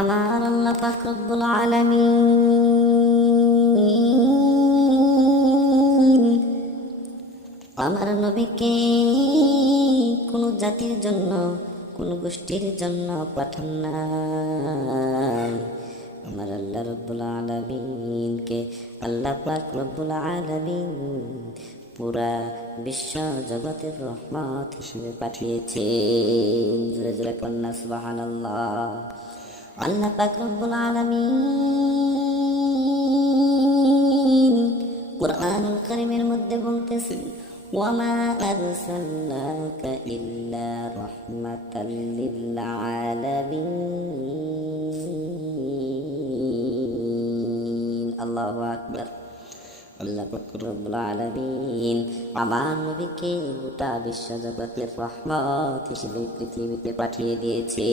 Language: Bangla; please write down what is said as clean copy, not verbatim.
আমার আল্লাহ পাক রব্বুল আলামিন আমার নবীকে কোনো জাতির জন্য, কোনো গোষ্ঠীর জন্য পাঠান নাই। আমার আল্লাহ রব্বুল আলামিনকে আল্লাহ পাক রব্বুল আলামিন পুরা বিশ্ব জগতের রহমত হিসেবে পাঠিয়েছেন। জোরে জোরে কন্যা সুবহানাল্লাহ। আল্লাহ পাক রব্বুল আলামিন কুরআনুল কারীমের মধ্যে বলতেছেন, ওয়ামা আরসালনাকা ইল্লা রাহমাতাল লিল আলামিন। আল্লাহু আকবার। আল্লাহ পাক রব্বুল আলামিন আমার নবীকে গোটা বিশ্ব জগতের রহমত হিসেবে পৃথিবীতে পাঠিয়ে দিয়েছে।